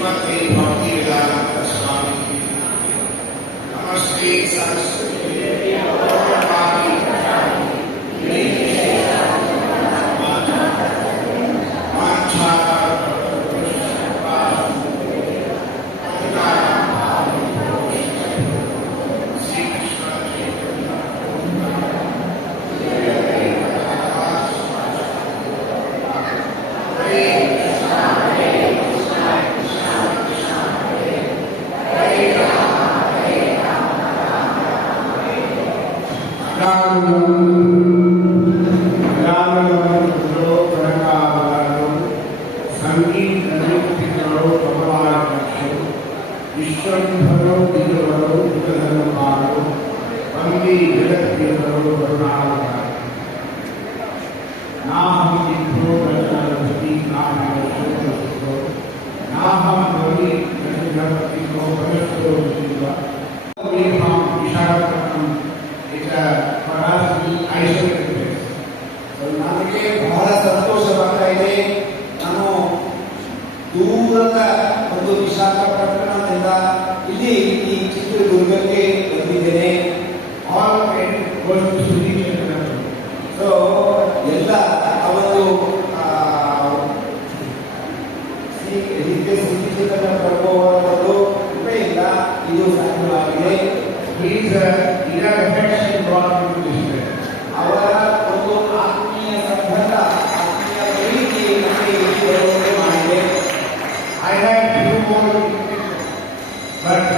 श्रीमते भक्तिवेदांत स्वामी नमस्ते सरस्वती गौरवाणी विश्वभरो दिगवरो उदधर्मारो वंदे जगद्देवरो करुणावतारो नाहं विप्रो रचनावती नाहं नाहं गौरी रचनावती को परस्परो जीवा मेघां विशालकर्णं इट पराशरी ಐಶ್ವರ್ಯ ನನಗೆ ಬಹಳ ಸಂತೋಷವಾಗ್ತಾ ಇದೆ. ನಾನು ದೂರದ ಒಂದು ವಿಶಾಖಪಟ್ಟಣದಿಂದ ಇಲ್ಲಿ ಈ ಚಿತ್ರದುರ್ಗಕ್ಕೆ ಬಂದಿದ್ದೇನೆ. ಸೊ ಎಲ್ಲ ಅವತ್ತು ಸುದ್ದಿಚಿತ್ರಣ ಪ್ರಭಾವಗಳು ಇಲ್ಲ, ಇದು ಸಾಧ್ಯವಾಗಿದೆ. ಅವರ ಒಂದು ಆತ್ಮೀಯ ಸಂಬಂಧ, ಆತ್ಮೀಯ ಪ್ರೀತಿ ನಮಗೆ ಇಲ್ಲಿ ಮಾಡಿದೆ. I had few more, but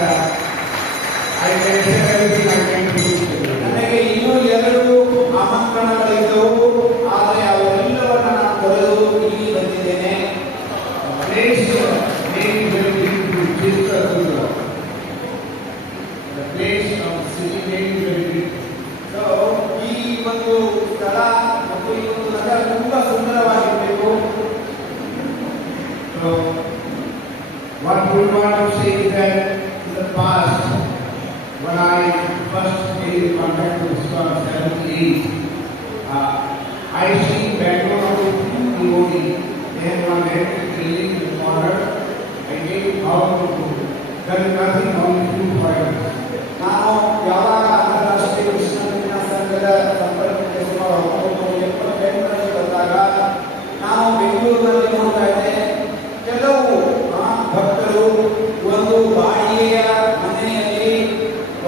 I can say everything I can do. ನನಗೆ ಇನ್ನೂ 2 ಆಮಂತ್ರಣಗಳಿದ್ದವು, ಆದರೆ ಅವೆಲ್ಲವನ್ನ ನಾನು ತೊರೆದು ಇಲ್ಲಿ ಬಂದಿದ್ದೇನೆ. ಈ ಒಂದು ಸ್ಥಳ ಮತ್ತು ಈ ಒಂದು ನಗರ ತುಂಬಾ ಸುಂದರವಾಗಿರಬೇಕು. What we want to say is that in the past, when I first came in contact with ISKCON 78, I see background of 2 devotees. They had one electric drilling in the water. I gave how to do. There is nothing only 2 points. ನಾವು ಯಾವಾಗ ಅಂತಾರಾಷ್ಟ್ರೀಯ ಕೃಷ್ಣ ಸಂಘದ ಸಂಪರ್ಕಕ್ಕೆ ಸುಮಾರು 1978ರಲ್ಲಿ ಬಂದಾಗ ನಾವು ಬೆಂಗಳೂರಿನಲ್ಲಿ ನೋಡ್ತಾ ಇದ್ದೆ, ಕೆಲವು ಭಕ್ತರು ಒಂದು ಬಾಡಿಗೆಯ ಮನೆಯಲ್ಲಿ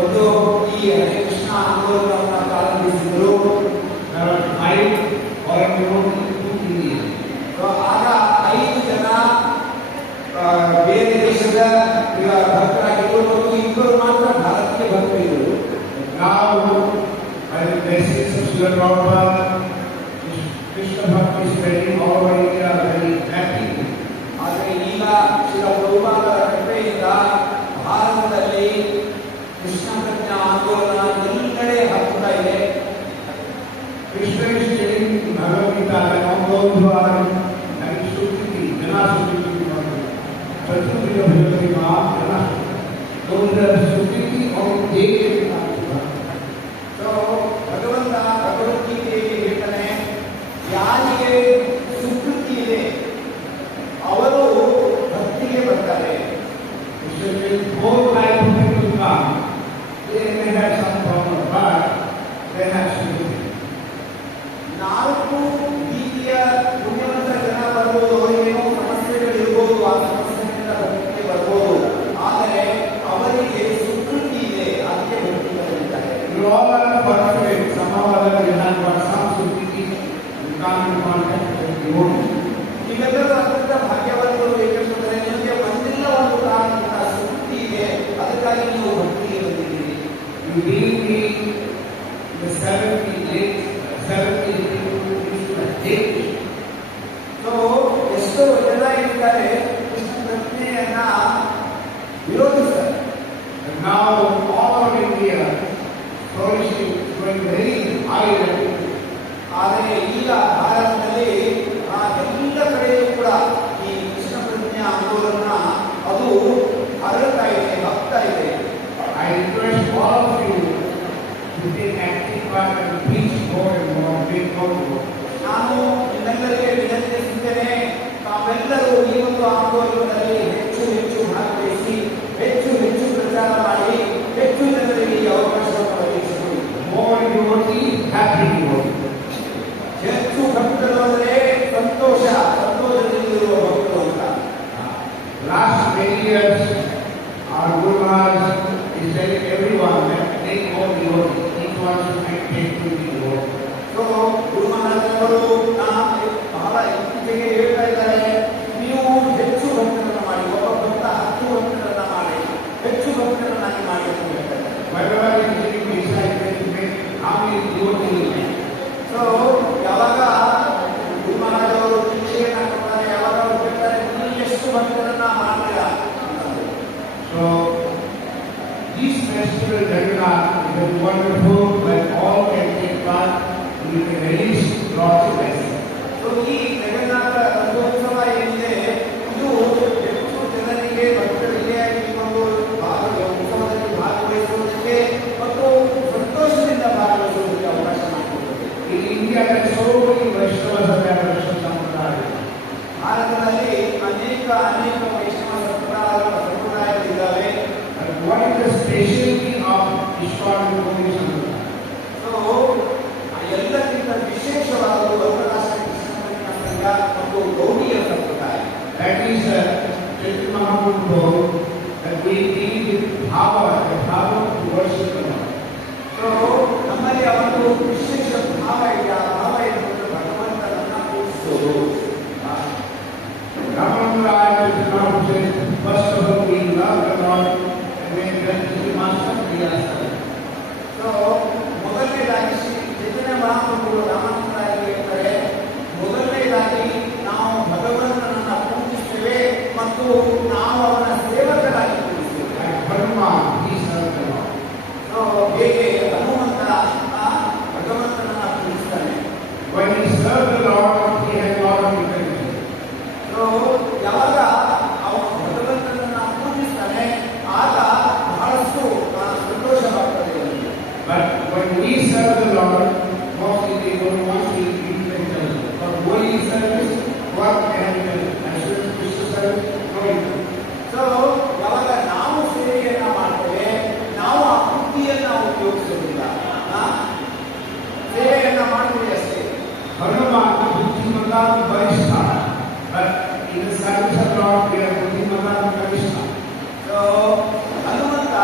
ಒಂದು ಈ ಹರೇ ಕೃಷ್ಣ ಆಂದೋಲನವನ್ನು ಪ್ರಾರಂಭಿಸಿದರು. ಆಗ 5 ಜನ ಬೇರೆ ದೇಶದ ಭಕ್ತರಾಗಿದ್ದರು ಮತ್ತು 2 ಮಾತ್ರ ಭಾರತೀಯ ಭಕ್ತರಿದ್ದರು. Now, by the blessings of Srila Prabhupada, Krishna Bhakti is spreading all over India very happy. ಆದರೆ ಈಗ ಶ್ರೀಲ ಪ್ರಭುಪಾದರ ಕೃಪೆಯಿಂದ ಭಾರತದಲ್ಲಿ ಕೃಷ್ಣ ಪ್ರಜ್ಞಾ ಆಂದೋಲನ ಎಲ್ಲೆಡೆ ಹಬ್ಬುತ್ತಾ ಇದೆ. Krishna is telling in Bhagavad Gita that all those who are having Sukriti, Jana Sukriti, Chaturthi of Bhagavad Gita, Jana, those who have Sukriti on day so ಭಗವಂತ ಭಗವದ್ಗೀತೆಯಲ್ಲಿ ಹೇಳ್ತಾನೆ, ಯಾರಿಗೆ ಸುಕೃತಿ ಇದೆ ಅವರು ಭಕ್ತಿಗೆ ಬರ್ತಾರೆ. whole life of people come, they may have some problem, but they have Sukriti. 4 ರೀತಿಯ ಪುಣ್ಯವಂತ ಜನ ಬರ್ಬೋದು, ಅವರಿಗೇನೋ ಸಮಸ್ಯೆಗಳಿರ್ಬೋದು, ಆ ಸಮಸ್ಯೆಯಿಂದ ಭಕ್ತಿಗೆ ಬರ್ಬೋದು, ಆದರೆ ಅವರಿಗೆ ಸುಕೃತಿ ಇದೆ, ಅದಕ್ಕೆ ಭಕ್ತಿ ಬರಲಿದ್ದಾರೆ. You all are perfect. Somehow or other you have got some Sukriti. You come in contact with the devotee. ನೀವೆಲ್ಲರೂ ಅತ್ಯಂತ ಭಾಗ್ಯವಂತರು. ಏಕೆಂದರೆ ನಿಮಗೆ ಒಂದಿಲ್ಲ ಒಂದು ಕಾರಣದಿಂದ ಸುಕೃತಿ ಇದೆ, ಅದಕ್ಕಾಗಿ ನೀವು ಭಕ್ತಿಗೆ ಬಂದಿದ್ದೀರಿ. You leave me the 70 people used to hate. So ಎಷ್ಟೋ ಜನ ಇದ್ದಾರೆ Krishna ಪ್ರಜ್ಞೆಯನ್ನ ವಿರೋಧಿಸ್ತಾರೆ. And now all over India, flourishing, going very high level. ಆದರೆ ಈಗ ಭಾರತದಲ್ಲಿ ಎಲ್ಲ ಕಡೆಯೂ ಕೂಡ ಈ ಕೃಷ್ಣ ಪ್ರಜ್ಞಾ ಆಂದೋಲನ ಅದು ಹರಡ್ತಾ ಇದೆ, ಹಬ್ತಾ ಇದೆ. I request all of you to take active part and preach more and more, make more. ನಾನು ನಿಮ್ಮೆಲ್ಲರಿಗೆ ವಿನಂತಿಸುತ್ತೇನೆ, ತಾವೆಲ್ಲರೂ ಈ ಒಂದು ಆಂದೋಲನದಲ್ಲಿ ಹೆಚ್ಚು last many years, our Guru Maharaj is telling everyone that take more devotees. Each one should take to the devotees. So Guru ಮಹಾರಾಜರು ಬಹಳ ಇತ್ತೀಚೆಗೆ ಹೇಳ್ತಾ ಇದ್ದಾರೆ, ನೀವು ಹೆಚ್ಚು ಭಕ್ತರನ್ನ ಮಾಡಿ, ಒಬ್ಬ ಭಕ್ತ 10 ಭಕ್ತರನ್ನ ಮಾಡಿ, ಹೆಚ್ಚು ಭಕ್ತರನ್ನಾಗಿ ಮಾಡಿ ಅಂತ ಹೇಳ್ತಾರೆ. Wherever he is giving disciples to make how many devotees. So ಯಾವಾಗ ಗುರು ಮಹಾರಾಜರು ಶಿಕ್ಷೆಯನ್ನ ಕೊಡ್ತಾರೆ, ಯಾವಾಗ ಅವರು ಹೇಳ್ತಾರೆ ನೀವು ಎಷ್ಟು ಭಕ್ತರನ್ನ ಮಾಡ್ತೀರಾ. So this festival Jagannath is wonderful when all can take part. You can release God's blessing. So ಈ ಜಗನ್ನಾಥ ರಥೋತ್ಸವ ಏನಿದೆ ಇದು ಹೆಚ್ಚು ಜನರಿಗೆ ಭಕ್ತರಿಗೆ ಈ ಒಂದು ಉತ್ಸವದಲ್ಲಿ ಭಾಗವಹಿಸುವುದಕ್ಕೆ ಮತ್ತು ಸಂತೋಷದಿಂದ ಭಾಗವಹಿಸುವುದಕ್ಕೆ ಅವಕಾಶ ಮಾಡಿಕೊಡುತ್ತದೆ. In India, there are so many Vaishnavas and their Vaishnava Sampradaya. ಭಾರತದಲ್ಲಿ ಅನೇಕ ವೈಷ್ಣವ ಸಂಪ್ರದಾಯಗಳಿದ್ದಾವೆ. And what is the specialty of ISKCON Gaudiya Sampradaya? So ಎಲ್ಲಕ್ಕಿಂತ ವಿಶೇಷವಾದ ವರದರಾಷ್ಟ್ರ ಕೃಷ್ಣ ಸಂಘ ಮತ್ತು ಗೌಡಿಯ ಸಂಪ್ರದಾಯ. That is Chaitanya Mahaprabhu told that we need power, the power to worship the Lord. So ನಮ್ಮಲ್ಲಿ ಒಂದು ವಿಶೇಷ ಭಾವ ಇದೆ, ಆ ಭಾವ ಏನಂದ್ರೆ ಭಗವಂತನನ್ನ ಪೂಜಿಸೋದು. Ramananda Chaitanya Mahaprabhu says, first of all we love the Lord and then we master the Asana. So ಮೊದಲನೇದಾಗಿ ಶ್ರೀ ಚೈತನ್ಯ ಮಹಾಪ್ರಭುಗಳು ರಾಮಾನಂದರಾಯರು ಹೇಳ್ತಾರೆ, ಮೊದಲನೇದಾಗಿ ನಾವು ಭಗವಂತನನ್ನ ಪೂಜಿಸ್ತೇವೆ ಮತ್ತು ನಾವು ಅವನ ಸೇವಕರಾಗಿ ಪೂಜಿಸ್ತೇವೆ. Like Hanuman, he served the Lord. So ಹೇಗೆ ಹನುಮಂತ ಭಗವಂತನನ್ನ ಪೂಜಿಸ್ತಾನೆ. When he served the Lord, he had a lot of intention. So ಯಾವಾಗ ಅವನು ಭಗವಂತನನ್ನ ಪೂಜಿಸ್ತಾನೆ ಆಗ ಬಹಳಷ್ಟು ಸಂತೋಷವಾಗ್ತದೆ. But when we serve the Lord, mostly they don't want to be intentional. For holy service, what can I should Krishna service? No intention. So ಯಾವಾಗ ನಾವು ಸೇವೆಯನ್ನ ಮಾಡ್ತೇವೆ ನಾವು ಆ ಬುದ್ಧಿಯನ್ನ ಉಪಯೋಗಿಸೋದಿಲ್ಲ, ಸೇವೆಯನ್ನ ಮಾಡ್ತೀವಿ ಅಷ್ಟೇ. Hanuman, Buddhimata, Varishta. But in the service of Lord, we are Buddhimata, Varishta. So Hanumanta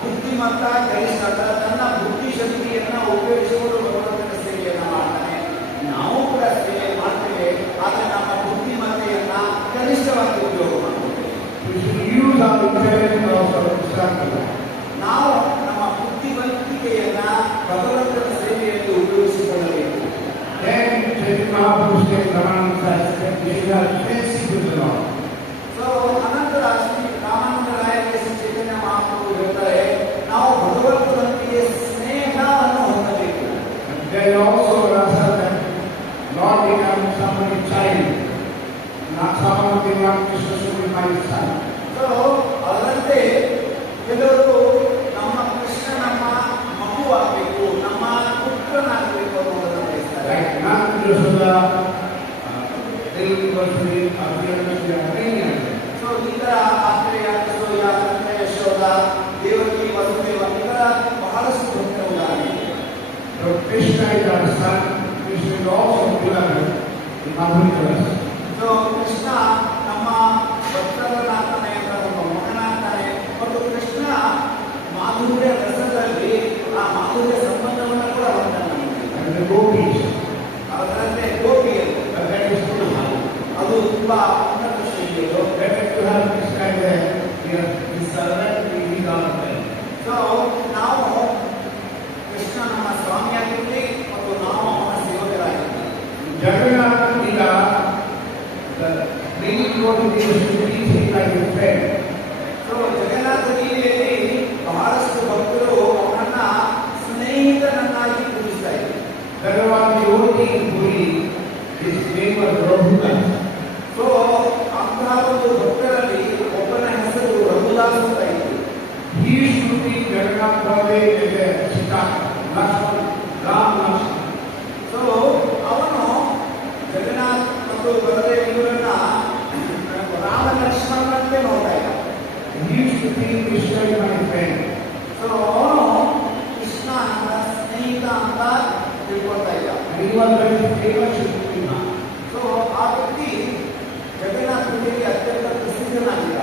ಬುದ್ಧಿಮತ್ತ ಗರಿಷ್ಠ, ತನ್ನ ಬುದ್ಧಿಶಕ್ತಿಯನ್ನ ಉಪಯೋಗಿಸಿಕೊಂಡು ಭಗವಂತನ ಸೇವೆಯನ್ನ ಮಾಡ್ತಾನೆ. ನಾವು ಕೂಡ ಸೇವೆ ಮಾಡ್ತೇವೆ, ಆದರೆ ನಮ್ಮ ಬುದ್ಧಿಮತ್ತೆಯನ್ನ ಗರಿಷ್ಠವಾಗಿ ಉಪಯೋಗ ಮಾಡ್ತೇವೆ. We should use our intelligence also to serve the Lord. ನಾವು ನಮ್ಮ ಬುದ್ಧಿವಂತಿಕೆಯನ್ನ ಭಗವಂತನ ಸೇವೆಯಲ್ಲಿ ಉಪಯೋಗಿಸಿಕೊಳ್ಳಬೇಕು. Then Chaitanya Mahaprabhu said, Ramananda said, we should have friendship with the Lord. So ಅನಂತರ ಶ್ರೀ ರಾಮಾನಂದರಾಯರಿಗೆ ಶ್ರೀ ಚೈತನ್ಯ ಮಹಾಪ್ರಭು ಹೇಳ್ತಾರೆ, ನಾವು ಭಗವಂತನೊಂದಿಗೆ ಸ್ನೇಹವನ್ನು ಹೊಂದಬೇಕು. And there is also rasa that Lord becomes somebody's child. Not someone who wants Krishna should be my son. So ಅದರಂತೆ ಕೆಲವರು ನಮ್ಮ ಕೃಷ್ಣ ನಮ್ಮ ಮಗುವಾಗಬೇಕು, ನಮ್ಮ ಪುತ್ರನಾಗಬೇಕು ಅನ್ನೋದನ್ನು ಬಯಸ್ತಾರೆ. Like Nanda Yashoda, Devi Vasudeva, so ಈ ತರ ಆತ್ರೇಯ ಯಶೋದ, ಕೃಷ್ಣ ಯಶೋದ, ದೇವಕಿ ವಸುದೇವ ಇವರ ಬಹಳಷ್ಟು ಭಕ್ತರ ಉದಾಹರಣೆ. So Krishna is our son. Krishna is also beloved in Mahabharata. So Krishna ನಮ್ಮ ಭಕ್ತರನ್ನಾಗ್ತಾನೆ ಅಂತ ನಮ್ಮ ಮಗನಾಗ್ತಾನೆ ಮತ್ತು ಕೃಷ್ಣ ಮಾಧುರ್ಯ ರಸದಲ್ಲಿ ಆ ಮಾಧುರ್ಯ ಸಂಬಂಧವನ್ನು ಕೂಡ ಹೊಂದಾನೆ. And the gopis, ಅದರಂತೆ ಗೋಪಿಯರು that is too high. ಅದು ತುಂಬಾ ಉನ್ನತ ಶ್ರೇಣಿಯರು. Better to have Krishna there. His servant, he is our friend. So ನಾವು ಕೃಷ್ಣ ನಮ್ಮ ಸ್ವಾಮಿಯಾಗಿರಲಿ ಮತ್ತು ನಾವು ಅವನ ಸೇವಕರಾಗಿರಲಿ. Jagannath Leela, the many devotees should treat him like a friend. So Jagannatha ಲೀಲೆಯಲ್ಲಿ ಬಹಳಷ್ಟು ಭಕ್ತರು ಅವನನ್ನ ಸ್ನೇಹಿತನನ್ನಾಗಿ ಪೂಜಿಸ್ತಾ ಇದ್ದಾರೆ. There was one devotee in Puri, his name was Raghunath. So ಅಂತಹ ಒಂದು ಭಕ್ತರಲ್ಲಿ ಒಬ್ಬನ ಹೆಸರು ರಘುದಾಸ್ ಅಂತ ಇತ್ತು. He used to treat Jagannath Baladev as a Sita, Lakshmana, Ram Lakshmana. So ಅವನು ಜಗನ್ನಾಥ್ ಮತ್ತು ಬಲದೇವ್ ಇವರನ್ನ ರಾಮ ಲಕ್ಷ್ಮಣರಂತೆ ನೋಡ್ತಾ ಇದ್ದ. He used to treat Krishna as my friend. So ಅವನು ಕೃಷ್ಣ ನನ್ನ ಸ್ನೇಹಿತ ಅಂತ ತಿಳ್ಕೊಳ್ತಾ ಇದ್ದ. And he was very famous in Puri. So ಆ ವ್ಯಕ್ತಿ ಜಗನ್ನಾಥ್ ಪುರಿಗೆ ಅತ್ಯಂತ ಪ್ರಸಿದ್ಧನಾಗಿದ್ದ.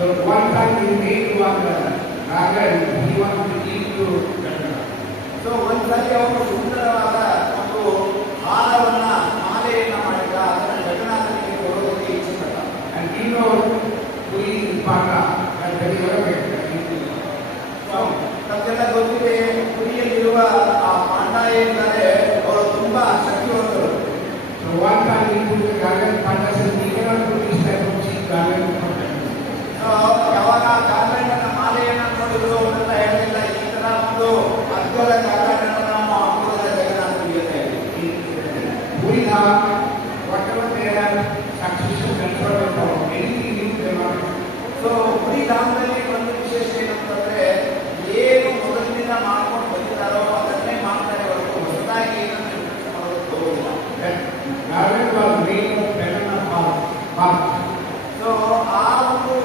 So one time he made one garland, he wanted to give to Jagannath. So ಒಂದ್ಸರಿ ಅವರು ಸುಂದರವಾದ ಒಂದು ಹಾರವನ್ನ ಮಾಲೆಯನ್ನ ಮಾಡಿದ ಅದನ್ನ ಜಗನ್ನಾಥನಿಗೆ ಕೊಡೋದಕ್ಕೆ ಇಚ್ಛಿಸಿದ. And he knows Puri is Pata and very well. ನಮಗೆಲ್ಲ ಗೊತ್ತಿದೆ, ಪುರಿಯಲ್ಲಿರುವ ಆ ಪಾಂಡ ಏನಿದ್ದಾರೆ ಅವರು ತುಂಬಾ ಶಕ್ತಿವಂತರು. So one time he put the garland, Pata said, we cannot put this type of cheap garland for them. So ಯಾವಾಗ ಗಾರ್ಲೆಂಡ್ ಅನ್ನ ಮಾಲೆಯನ್ನ ನೋಡಿದ್ರು ಅವರೆಲ್ಲ ಹೇಳಿಲ್ಲ, ಈ ತರ ಒಂದು ಅದ್ಭುತ ಗಾರ್ಲೆಂಡ್ ಅನ್ನು ನಾವು ಹಾಕೋದಿಲ್ಲ ಜಗನ್ನಾಥನಿಗೆ ಅಂತ ಹೇಳಿ. Puri whatever they have successful control of anything new they want. So Puri ಧಾಮದಲ್ಲಿ ಒಂದು ವಿಶೇಷ ಏನಂತಂದ್ರೆ ಏನು ಮೊದಲಿನಿಂದ ಮಾಡ್ಕೊಂಡು ಬಂದಿದ್ದಾರೋ ಅದನ್ನೇ ಮಾಡ್ತಾರೆ ಹೊರತು ಹೊಸದಾಗಿ ಏನನ್ನು ಮಾಡೋದು ತಗೋದಿಲ್ಲ. Garland was made of banana bark. So ಆ ಒಂದು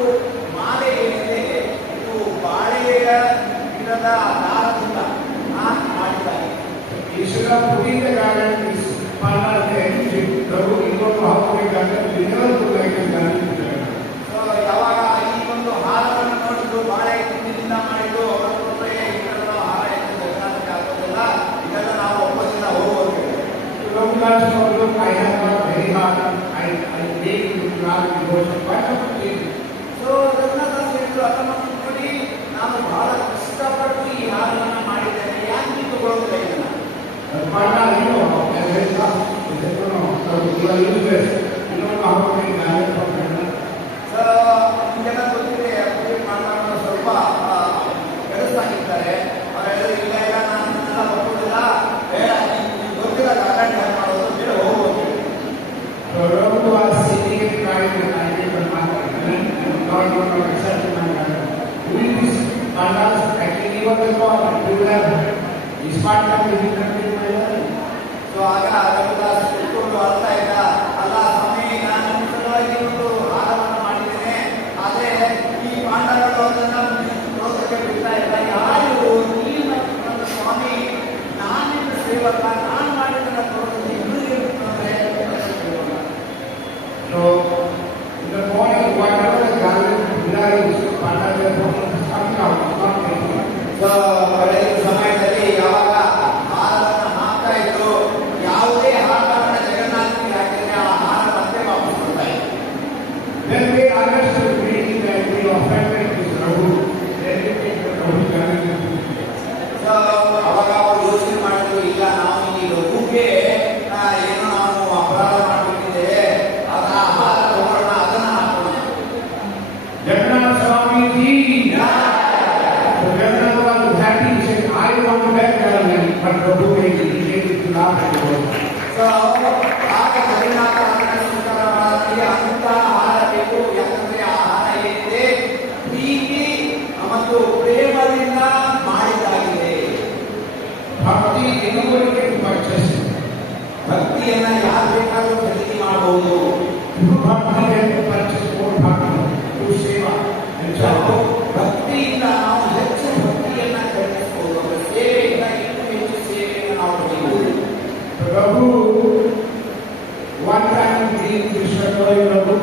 ಮಾಲೆ ಏನಿದೆ ಇದು ಬಾಳೆಯ ಗಿಡದ ದಾರದಿಂದ ಮಾಡಿದ್ದಾರೆ. Instead of putting the garland, this Pata then Prabhu, you don't know how to make garland, we never put like a garland to Jagannath. So ಯಾವಾಗ ಈ ಒಂದು ಹಾರವನ್ನು ನೋಡಿದ್ರು ಬಾಳೆ ತುಂಬಿನಿಂದ ಮಾಡಿದ್ದು ಅವರ ಇತರ ಹಾರ ಎಂದು ಜಗನ್ನಾಥಕ್ಕೆ ಹಾಕೋದಿಲ್ಲ, ಇದೆಲ್ಲ ನಾವು ಒಪ್ಪೋದಿಲ್ಲ ಹೋಗೋದು. Prabhu Das said, look, I have worked very hard, I made it to our devotion, why not take it? So Jagannatha ಹೇಳಿದ್ರು, ಅದನ್ನು ನೋಡಿ ನಾನು ಬಹಳ ಕಷ್ಟಪಟ್ಟು ಈ ಹಾರವನ್ನು ಮಾಡಿದ್ದೇನೆ, ಯಾಕೆ ನೀವು ತಗೊಳ್ಳೋದಿಲ್ಲ ಇದನ್ನ? But Pata, you know, as I said, he said, no, so you are useless, you don't know how to make garland for Jagannath. So ನಿಮಗೆಲ್ಲ ಗೊತ್ತಿದೆ, ಪೂಜೆ ಮಾಡೋರು ಸ್ವಲ್ಪ ಕೆಲಸಾಗಿದ್ದಾರೆ. ಅವ್ರು ಹೇಳಿದ್ರು, ಇಲ್ಲ ಇಲ್ಲ ನಾನು ಇದನ್ನೆಲ್ಲ ಒಪ್ಪೋದಿಲ್ಲ, ಬೇಡ ನಿಮ್ಗೆ ಗೊತ್ತಿಲ್ಲ ಗಾರ್ಲೆಂಡ್ ಹೇಗೆ ಮಾಡೋದು, ಬೇಡ ಹೋಗ್ಬೋದು. So Prabhu was sitting and crying and I did not and God would not accept my garland. Doing this, Pandas actually he was the God, he would have, his partner will be connected to my life. So ಆಗ ರವಿದಾಸ್ ಕುತ್ಕೊಂಡು ಅಳ್ತಾ ಇದ್ದ, ಅಲ್ಲ ಸ್ವಾಮಿ, ನಾನು ನಿಮ್ಮ ಸಲುವಾಗಿ ಒಂದು ಹಾರವನ್ನು ಮಾಡಿದ್ದೇನೆ, ಆದರೆ ಈ ಪಾಂಡವರು ಅದನ್ನು ನೋಡೋದಕ್ಕೆ ಬಿಡ್ತಾ ಇಲ್ಲ, ಯಾರು ನೀನು ನನ್ನ ಸ್ವಾಮಿ, ನಾನಿನ್ನ ಸೇವಕ, ನಾನು ಮಾಡಿದ್ದನ್ನ ಕೊಡೋದಕ್ಕೆ ಇನ್ನೂ ಇರುತ್ತಂದ್ರೆ. So in the morning, whatever the garland is, Pata will coming out, not taking it. So ಬೆಳಗಿನ ಸಮಯದಲ್ಲಿ ಯಾವಾಗ ಹಾರವನ್ನು ಹಾಕ್ತಾ ಇದ್ರು, ಯಾವುದೇ ಹಾರವನ್ನು ಜಗನ್ನಾಥನಿಗೆ ಹಾಕಿದ್ರೆ ಆ ಹಾರ ಮತ್ತೆ ವಾಪಸ್ ಬರ್ತಾ ಇತ್ತು. Then they understood really that we offended this Prabhu. Then they take the Prabhu garland and put it. So ಅವಾಗ ಅವರು ಯೋಚನೆ ಮಾಡಿದ್ರು, ಇಲ್ಲ ನಾವು ಈ ರಘುಗೆ ಏನೋ ನಾವು ಅಪರಾಧ ಮಾಡಿಬಿಟ್ಟಿದ್ದೇವೆ, ಅದ ಆ ಹಾರ ತಗೊಳ್ಳೋಣ, ಅದನ್ನ ಹಾಕೋಣ. Jagannath Swami ji, so Jagannath was happy, he said, I want that garland, but Prabhu made it to laugh at the world. So ಆಗ ಜಗನ್ನಾಥ ಸುಂದರವಾದ ಅಂತ ಹಾರ ಬೇಕು, ಯಾಕಂದ್ರೆ ಆ ಹಾರ ಏನಿದೆ ಪ್ರೀತಿ ಮತ್ತು ಪ್ರೇಮದಿಂದ ಮಾಡಿದ್ದಾಗಿದೆ. Bhakti, anybody can purchase it. ಭಕ್ತಿಯನ್ನ ಯಾರು ಬೇಕಾದ್ರೂ ಖರೀದಿ ಮಾಡಬಹುದು. Through bhakti can purchase more bhakti, through seva and japa. ಭಕ್ತಿಯಿಂದ ನಾವು ಹೆಚ್ಚು ಭಕ್ತಿಯನ್ನ ಖರೀದಿಸಬಹುದು, ಸೇವೆಯಿಂದ ಇನ್ನೂ ಹೆಚ್ಚು ಸೇವೆಯನ್ನು ನಾವು ಪಡೆಯಬಹುದು. Prabhu, one time he Krishna told Prabhu,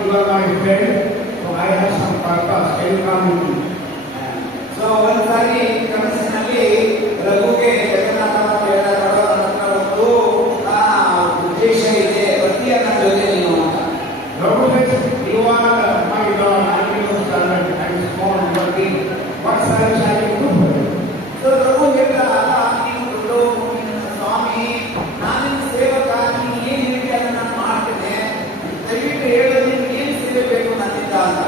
you are my friend, so I have some purpose, can you come with me? So ಒಂದ್ಸಾರಿ ಕನಸಿನಲ್ಲಿ ರಘುಗೆ ಜಗನ್ನಾಥ ಹೇಳಿದ, ನನ್ನ ಒಂದು ಉದ್ದೇಶ ಇದೆ, ಭಕ್ತಿಯ ನನ್ನ ಜೊತೆ ನೀನು ಅಂತ. Prabhu says, you are my Lord, I am your servant, I am small, working, what service I can do for you? So Raghu ಹೇಳಿದ, ಅಲ್ಲ ನೀನು ದೊಡ್ಡ ನಿನ್ನ ಸ್ವಾಮಿ, ನಾನಿನ್ನ ಸೇವಕ, ನೀನು ಏನು ಹೇಳಿದೆ ಅದನ್ನ ನಾನು ಮಾಡ್ತೇನೆ, ದಯವಿಟ್ಟು ಹೇಳು ನಿಮ್ಗೆ ಏನು ಸೇವೆ ಬೇಕು ನನ್ನಿಂದ ಅಂತ.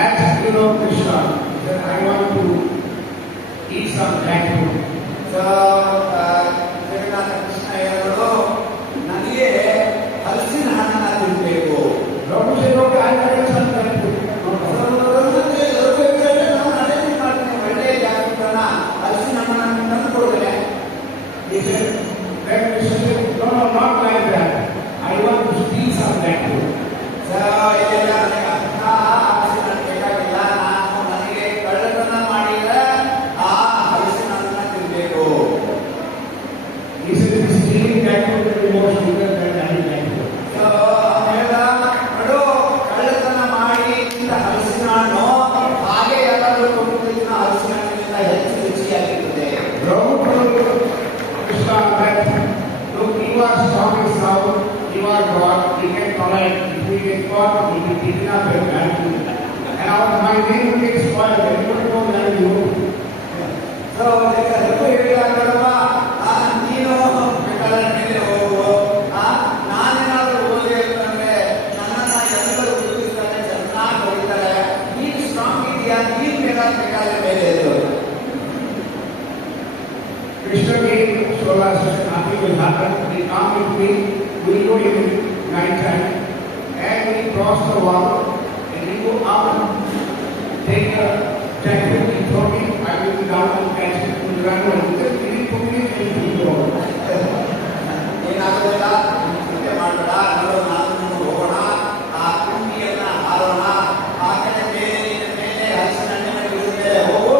As you know Krishna, he said, I want to eat some jackfruit. So Jagannatha Krishna ಹೇಳಿದ್ರು, ನನಗೆ ಹಲಸಿನ ಹಣ್ಣನ್ನ ತಿನ್ಬೇಕು. Prabhu said, okay, I will get some jackfruit. ನಾನು ಅರೇಂಜ್ ಮಾಡ್ತೀನಿ, ಒಳ್ಳೆಯ ಜಾಗೃತನ ಹಲಸಿನ ಹಣ್ಣನ್ನು ತಂದು ಕೊಡ್ತೇನೆ. He said, then Krishna said, no, not like that. I want to steal some jackfruit. So ಇದೆಲ್ಲ ನನಗೆ ಅಂಥ ಹಲಸಿನ ಹಣ್ಣು ಬೇಕಾಗಿಲ್ಲ, ನಾನು ನನಗೆ ಕಳ್ಳತನ ಮಾಡಿದ ಆ ಹಲಸಿನ ಹಣ್ಣನ್ನ ತಿನ್ಬೇಕು. God will be taken up and valued. And my name will get spoiled. Everybody knows that you know. So ಹೇಳಿದಾಗಲ್ವಾ ನೀನು ಬೇಕಾದ್ರೆ ಮೇಲೆ ಹೋಗು, ನಾನೇನಾದ್ರೂ ಓದಿ ಅಂತಂದ್ರೆ ನನ್ನನ್ನ ಎಲ್ಲರೂ ಗುರುತಿಸ್ತಾರೆ, ಚೆನ್ನಾಗಿ ಹೊಡಿತಾರೆ, ನೀನು ಸ್ಟ್ರಾಂಗ್ ಇದೆಯಾ, ನೀನ್ ಬೇಕಾದ್ರೆ ಮೇಲೆ ಇರು. Krishna gave Sola says nothing will happen. They come with me, we go in night time, and we cross the wall, and we go up and take a jacket, he throw me, I will be down and catch it, and run away. Just really put me in the door. ಏನಾಗೋದಿಲ್ಲ, ಚಿಂತೆ ಮಾಡಬೇಡ, ನಾನು ಹೋಗೋಣ, ಆ ಕುಂಡಿಯನ್ನ ಹಾರೋಣ, ಆ ಕಡೆ ಮೇಲೆ ಹಲಸಿನ ಹಣ್ಣಿನ ಇರುತ್ತೆ, ಹೋಗು,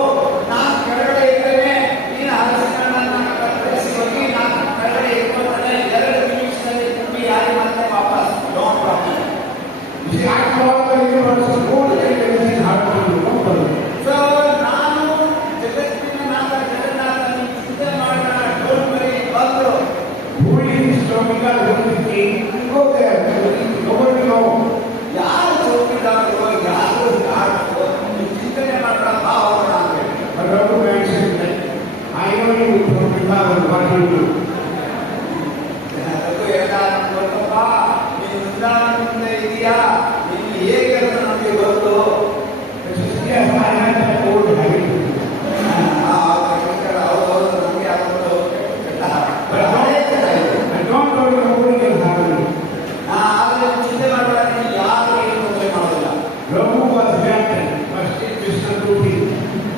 ನಾನು ಕೆಳಗಡೆ ಇದ್ದೇನೆ, ನೀನು ಹಲಸಿನ ಹಣ್ಣನ್ನ ಕತ್ತರಿಸಿ ಹೋಗಿ, ನಾನು ಕೆಳಗಡೆ ಇಟ್ಕೊಂಡ್ರೆ 2 ನಿಮಿಷದಲ್ಲಿ ಕುಂಡಿ ಯಾರು ಮತ್ತೆ ವಾಪಸ್, no problem. You see, I call the universe, don't take everything hard for you, no problem. So ನಾನು ಜಗತ್ತಿನ ನಾಥ ಜಗನ್ನಾಥ ನೀನು ಚಿಂತೆ ಮಾಡೋಣ, ಡೋಂಟ್ ವರಿ, ಬಂದ್ರು. Who is Chomika, who is the king? Go there, nobody know. ಯಾರು ಚೌಕಿದಾರರು, ಯಾರು ನೀವು ಚಿಂತನೆ ಮಾಡ್ರ ಬಾ ಹೋಗೋಣ ಅಂದ್ರೆ. But Raghu mentioned that, I know you, Chomika, what you do. ಅದು ಹೇಳ್ತಾರೆ, ಗೊತ್ತಪ್ಪ ನೀನು ಮುಂದೆ ಇದೆಯಾ, ನೀನು ಹೇಗೆ ಅಂತ ನಮಗೆ ಗೊತ್ತು. Yes, I have that old habit. ಹೌದು, ನಮಗೆ ಅದೊಂದು I don't know nobody can have it. ಆದ್ರೆ ಚಿಂತೆ ಮಾಡುವಾಗ ಯಾರು ಏನು ತೊಂದರೆ ಮಾಡೋದಿಲ್ಲ. Raghu was captain, but still Krishna took him.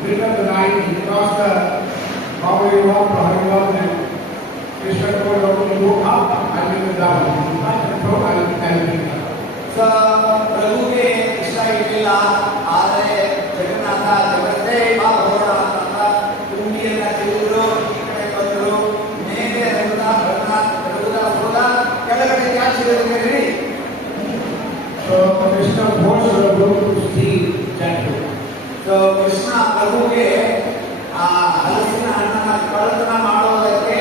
Middle of the night, he crossed the Bahari walk, and Krishna told Raghu to go up, I will go down. I control, I will carry him down. So ಪ್ರಭುಗೆ ಇಷ್ಟ ಇರಲಿಲ್ಲ, ಆದರೆ ಜಗನ್ನಾಥ ಜಗತ್ತೇ ಬಾ ಹೋಗೋಣ ಅಂತ ಕುಂಡಿಯನ್ನ ತೆಗೆದ್ರು, ಈ ಕಡೆ ಬಂದರು, ಮೇಲೆ ಕೆಳಗಡೆ ಜಾಸ್ತಿ. So Krishna forced Raghu to steal Jatu. So Krishna ಪ್ರಭುಗೆ ಆ ಹಲಸಿನ ಹಣ್ಣನ್ನ ಕಳ್ಳತನ ಮಾಡೋದಕ್ಕೆ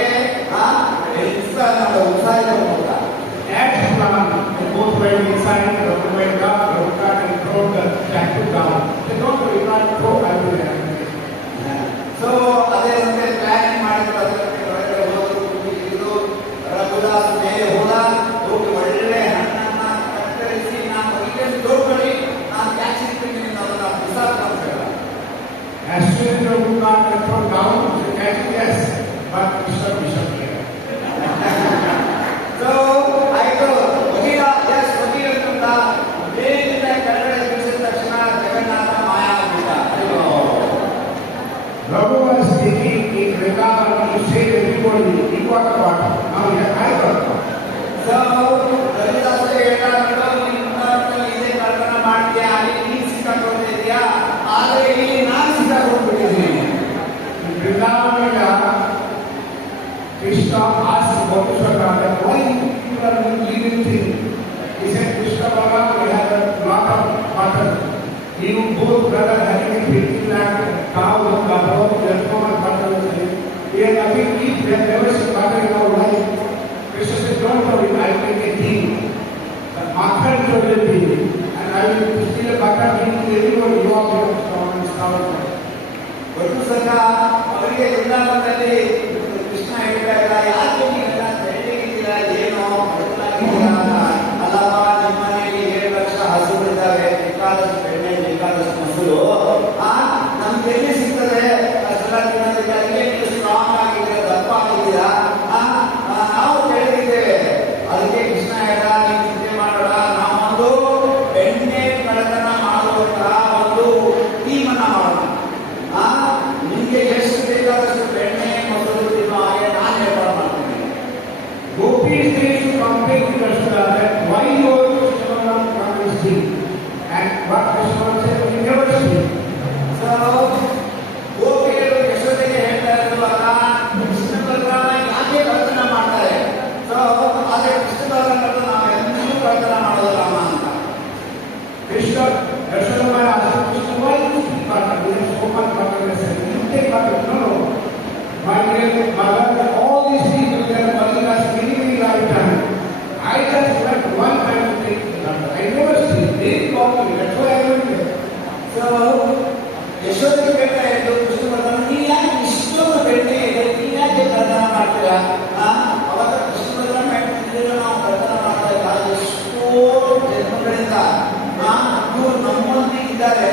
ಉತ್ಸಾಹ ಕೊಡ್ತಾರೆ. That's plan. They both went inside, Raghu went up, Raghu tried and throw the Jatu down. They don't really try to throw everywhere. So ಅದೇ ಮತ್ತೆ ಪ್ಲಾನಿಂಗ್ ಮಾಡಿದ್ರು, ಅದಕ್ಕೆ ಹೊರಗಡೆ ಹೋದ್ರು, ಕುಂಡಿದ್ದು ರಘುದಾಸ್ ಮೇಲೆ ಹೋದ, ಹೋಗಿ ಒಳ್ಳೆ ಹಣ್ಣನ್ನ ಕತ್ತರಿಸಿ ನಾನು ಇದನ್ನು ತೋಡ್ಕೊಳ್ಳಿ, ನಾನು ಕ್ಯಾಚ್ ಇರ್ತೀನಿ, ಅದನ್ನ ಬಿಸಾಕ ಅಂತ ಹೇಳ. As soon as Raghu got the throw down, he said, yes, but Krishna disappeared. So ಆಯ್ತು, ವಕೀಲ ಎಸ್ ವಕೀಲ ಅಂತ ಬೇಗದಿಂದ ಕೆಳಗಡೆ ಬಿಡಿಸಿದ ತಕ್ಷಣ ಜಗನ್ನಾಥ ಮಾಯ ಆಗ್ಬಿಟ್ಟ. Raghu was thinking in Vrindavan, you say everybody, you got the water. Now I got the water. So Ravidas ಹೇಳ್ತಾರೋ, ನೀನು ಇದೇ ಕಲ್ಪನೆ ಮಾಡ್ತೀಯಾ, ಅಲ್ಲಿ ನೀನು ಸಿಕ್ಕಾಕೊಂಡಿದ್ಯಾ, ಆದರೆ ಇಲ್ಲಿ ನಾನು ಸಿಕ್ಕಾಕೊಂಡ್ಬಿಟ್ಟಿದ್ದೀನಿ. In Vrindavan, Krishna asked Bhattacharya, why you are doing evil thing? He said, Krishna Baba, we have a lot of water. You both brother having a 15 lakh cow, cow, therefore water is there. We are having eat, we have never seen water in our life. Krishna said, don't worry, I will make a king. The Makhan told the king, and I will steal a butter king to everyone, you all have stone and stone. ಒಟ್ಟು ಸಹ ಅವರಿಗೆ ವೃಂದಾವನದಲ್ಲಿ ಕೃಷ್ಣ ಹೇಳಿದಾಗ, ಯಾಕೆ ನೀವೆಲ್ಲ ತೆರಳಿದ್ದೀರಾ, ಏನೋ ಬದಲಾಗಿದ್ದೀರಾ, ಅಲ್ಲಪ್ಪ ನಿಮ್ಮ ಮನೆಯಲ್ಲಿ 7 ಲಕ್ಷ ಹಸುಗಳಿದ್ದಾವೆ, ಬೇಕಾದಷ್ಟು ಬೆಣ್ಣೆ, ಬೇಕಾದಷ್ಟು ಮೊಸರು, ನಮ್ಗೆ ಎಲ್ಲಿ ಸಿಗ್ತದೆ ಅಷ್ಟೆಲ್ಲ ತಿನ್ನೋದಕ್ಕೆ, ಅದಕ್ಕೆ ನೀವು ಸ್ಟ್ರಾಂಗ್ ಆಗಿದ್ದೀರಾ, ದಪ್ಪ ಆಗಿದ್ದೀರಾ, ನಾವು ತೆರಳಿದ್ದೇವೆ. ಅದಕ್ಕೆ ಕೃಷ್ಣ ಹೇಳ, ನೀವು ಚಿಂತೆ ಮಾಡೋಣ, ನಾವೊಂದು ಬೆಣ್ಣೆ ಕಳ್ಳತನ ಮಾಡುವಂತಹ ಒಂದು ಟೀಮನ್ನ ಮಾಡೋಣ. ನಿಮಗೆ ಎಷ್ಟು ಬೇಕಾದಷ್ಟು ಬೆಣ್ಣೆ ಮೊಸರು ತಿನ್ನೋ ಹಾಗೆ ನಾನು ಏರ್ಪಾಡು ಮಾಡ್ತೀನಿ. me. That's why I went there. So Yashoda ಕೇಳ್ತಾ ಇದ್ದು ಕೃಷ್ಣ ಬರ್ತಾನೆ, ನೀನ್ ಯಾಕೆ ಇಷ್ಟೊಂದು ಬೆಣ್ಣೆ ಇದೆ, ನೀನ್ ಯಾಕೆ ಪ್ರದಾನ ಮಾಡ್ತೀರಾ? ಅವಾಗ ಕೃಷ್ಣ ಬರ್ತಾನೆ ಮಾಡ್ತಿದ್ದೀರ, ನಾವು ಪ್ರದಾನ ಮಾಡ್ತಾ ಇಲ್ಲ, ಎಷ್ಟೋ ಜನ್ಮಗಳಿಂದ ಇವ್ರು ನಮ್ಮೊಂದಿಗೆ ಇದ್ದಾರೆ.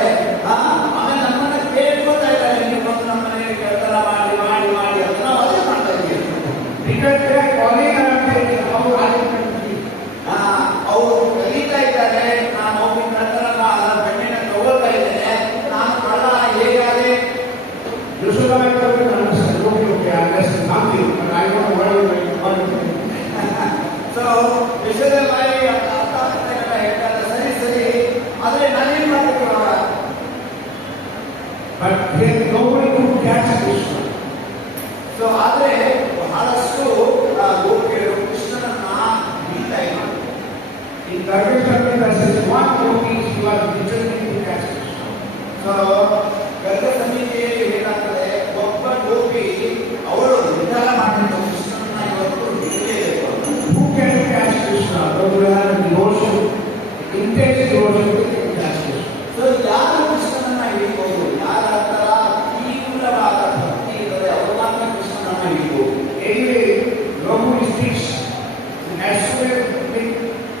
ಆಮೇಲೆ ನಮ್ಮನ್ನ ಕೇಳ್ಕೊತಾ ಇದ್ದಾರೆ, ನೀವು ಬಂದು ನಮ್ಮ ಮನೆಯಲ್ಲಿ ಪ್ರದಾನ ಮಾಡಿ ಮಾಡಿ ಮಾಡಿ ಅಂತ ನಾವು ಅದೇ ಮಾಡ್ತಾ ಇದ್ದೀವಿ. Because they are calling around how I can ಅವರು ಕಲಿತಾ ಇದ್ದಾರೆ, ನಾನು ಹೋಗಿ ಪ್ರದಾನ ಅದರ ಬೆಣ್ಣೆನ ತಗೊಳ್ತಾ ಇದ್ದೇನೆ, ನಾನು ಕಳ್ಳ ಹೇಗಾದೆ? Yashoda told me, okay, I understand nothing, but I don't know what you mean. So Yashoda ಬಾಯಿ ಅರ್ಥ ಆಗ್ತಾ ಇಲ್ಲ, ಹೇಳ್ತಾರೆ ಸರಿ ಸರಿ, ಆದ್ರೆ ನಾನೇನ್ ಮಾಡ್ಬೇಕು ಅವಾಗ? But here nobody could catch Krishna. So ಆದ್ರೆ ಬಹಳಷ್ಟು ಗೋಪಿಯರು ಕೃಷ್ಣನನ್ನ ಬೀಳ್ತಾ ಇದ್ರು. In Gargashambi, there is one yogi who was determined to catch Krishna. So Garga ಸಮಿತಿಯಲ್ಲಿ ಏನಾಗ್ತದೆ, ಒಬ್ಬ ಗೋಪಿ ಅವಳು ನಿರ್ಧಾರ ಮಾಡಿದ್ದು ಕೃಷ್ಣನನ್ನ ಇವತ್ತು ಹಿಡಿಯಲೇಬೇಕು. Who can catch Krishna? Those who have devotion, intense devotion to catch Krishna. So ಯಾರು ಕೃಷ್ಣನನ್ನ ಹಿಡಿಬಹುದು, ಯಾರ ಹತ್ರ ತೀವ್ರವಾದ ಭಕ್ತಿ ಇರ್ತದೆ ಅವರು ಮಾತ್ರ ಕೃಷ್ಣನನ್ನ ಹಿಡಿಬಹುದು. Anyway, Raghu speaks as soon as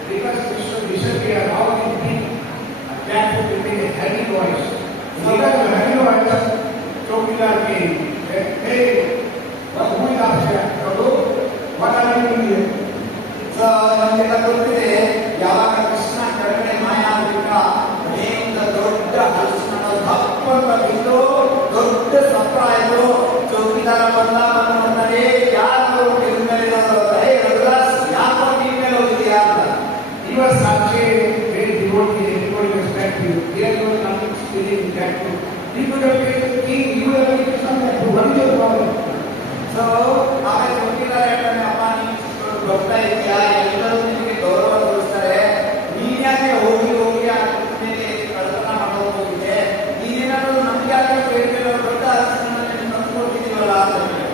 because Krishna disappear, how he speak, that would be a heavy voice. Because the heavy voice, Chokidar came, said, hey, who is up here? Raghu, what are you doing here? So ನಮಗೆಲ್ಲ ಗೊತ್ತಿದೆ, ಯಾವಾಗ ಕೃಷ್ಣ ಕೆಳಗಡೆ ಮಾಯ ಆಗ್ಬಿಟ್ಟ, ಮನೆಯಿಂದ ದೊಡ್ಡ ಹಲಸಿನ ದಪ್ಪಂತ ಬಿದ್ದು ದೊಡ್ಡ ಸಪ್ಪ ಆಯ್ತು. ಚೌಕಿದಾರ ಬಂದ ಬಂದ್ರೆ ಯಾರು ನಿಮ್ಮ ಮೇಲೆ ಇರೋದು? ಹೇ ರಘುದಾಸ್, ಯಾಕೋ ನಿಮ್ಮ ಮೇಲೆ ಹೋಗಿದ್ಯಾ ಅಂತ. He was such a great devotee, everybody respect him. There was nothing stealing in that too. He could have been the king, he would have been something to what is your problem? So ಆಮೇಲೆ ಚೌಕಿದಾರ ಹೇಳ್ತಾನೆ, ಅಪ್ಪ ನೀನು ಬರ್ತಾ ಇದೆಯಾ, ಎಲ್ಲರೂ ನಿಮಗೆ ಗೌರವ ತೋರಿಸ್ತಾರೆ, ನೀನ್ ಯಾಕೆ ಹೋಗಿ ಹೋಗಿ ಆ ಮೇಲೆ ಕಳ್ತನ ಮಾಡೋದು ಹೋಗಿದೆ, ನೀನೇನಾದ್ರು ನಮ್ಗೆ ಯಾಕೆ ಬೇರೆ ದೊಡ್ಡ ಹಲಸಿನ ತಂದುಕೊಟ್ಟಿದ್ದೀವಲ್ಲ ಅಂತ ಹೇಳಿ.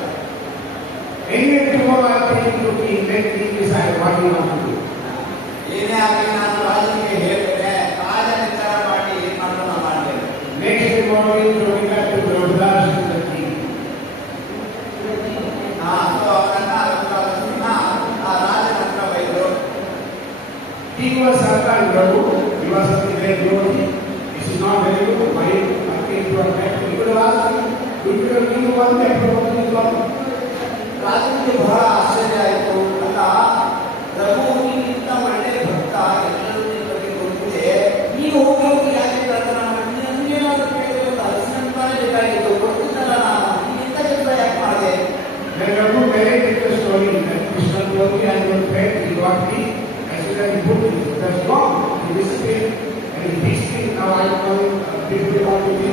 Anyway, tomorrow I am taking to king, let king decide what he wants to do. ಏನೇ ಆಗಲಿ ನಾನು ರಾಜನಿಗೆ ಹೇಳ್ತೇನೆ, ರಾಜ ವಿಚಾರ ಮಾಡಿ ಏನ್ ಮಾಡೋಣ ಮಾಡ್ತೇನೆ. Next day morning, going back to Raghudas to the king. So ನನ್ನ ರಾಜನ ಹತ್ರ ಬೈದ್ರು. King was surprised, Raghu, he was a great devotee. This is not very good, why came to attack? He could have asked him, you could have given one that proposal is wrong. ರಾಜನಿಗೆ ಬಹಳ ಆಶ್ಚರ್ಯ ಆಯಿತು. ಅಲ್ಲ, ರಘು ನೀನಿಂತ ಒಳ್ಳೆ ಭಕ್ತ, ಎಲ್ಲರೂ ನಿನ್ನ ಬಗ್ಗೆ ಗೊತ್ತಿದೆ, ನೀನು ಹೋಗಿ ಹೋಗಿ ಯಾಕೆ ಕಳ್ತನ ಮಾಡಿ, ನನ್ಗೇನಾದ್ರೂ ಕೇಳಿದ್ರೆ ಒಂದು ಹಲಸಿನ ಬೇಕಾಗಿತ್ತು, ಗೊತ್ತಿದ್ದಲ್ಲ ನಾನು, ನೀನಿಂತ ಕೆಲಸ ಯಾಕೆ ಮಾಡಿದೆ? Then Raghu narrated the story that Krishna told me I was fed, he got me, as soon as he put it, that's wrong. He disappeared and he fixed me, now I am calling people want to be.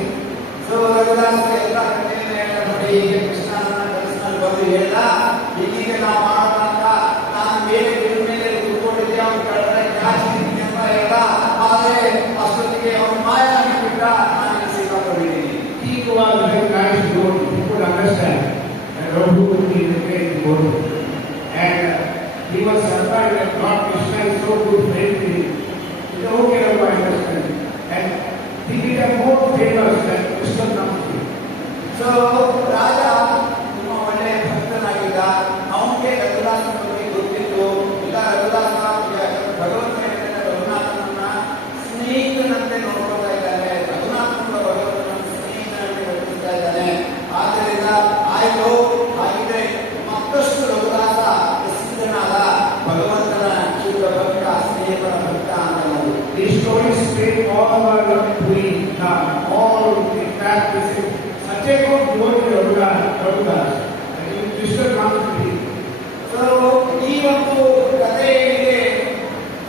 So Raghudas ಎಲ್ಲ ಕಥೆಯನ್ನು ನೋಡಿ, ಹೀಗೆ ಕೃಷ್ಣನ ಕನಸಿನಲ್ಲಿ ಬಂದು ಹೇಳ, ಹೀಗೆ ನಾವು ಮಾಡೋದಂತ ನಾನು ಬೇರೆ ಬಿಲ್ ಮೇಲೆ ಕೂತ್ಕೊಂಡಿದ್ದೆ, ಅವ್ನು ಕಳೆದ್ರೆ ಜಾಸ್ತಿ ಅಂತ ಹೇಳ, ಆದರೆ ಅಷ್ಟೊತ್ತಿಗೆ ಅವನು ಮಾಯ ಆಗಿಬಿಟ್ಟ, ನಾನು ಸಿಕ್ಕಾಕೊಂಡಿದ್ದೀನಿ. He was a very nice devotee, he could understand that Raghu would be a great devotee. And he was surprised that Lord Krishna is so good friend to him. He said, okay, Raghu, I understand. And he became more famous than Krishna comes to him. So ರಾಜ ತುಂಬಾ ಒಳ್ಳೆ ಭಕ್ತನಾಗಿದ್ದ, ಅವನಿಗೆ ರಘುದಾಸನ ಬಗ್ಗೆ ಗೊತ್ತಿತ್ತು. ಇಲ್ಲ ರಘುದಾಸ ಭಗವಂತನ ರಘುನಾಥನನ್ನ ಸ್ನೇಹಿತನಂತೆ ನೋಡ್ಕೊಳ್ತಾ ಇದ್ದಾನೆ, ರಘುನಾಥನ ಭಗವಂತನ ಸ್ನೇಹಿತನಂತೆ ನೋಡ್ಕೊಳ್ತಾ ಇದ್ದಾನೆ. ಆದ್ದರಿಂದ ಆಯ್ತು, ಹಾಗಿದ್ರೆ ಮತ್ತಷ್ಟು ರಘುದಾಸ ಪ್ರಸಿದ್ಧನಾದ ಭಗವಂತನ ಶುದ್ಧ ಭಕ್ತ, ಸ್ನೇಹಿತರ ಭಕ್ತ ಅಂತ ನಾವು. These stories spread all over Puri, all the practices. Such a good devotee Raghudas, that he Krishna comes to him. So ಈ ಒಂದು ಕಥೆಗೆ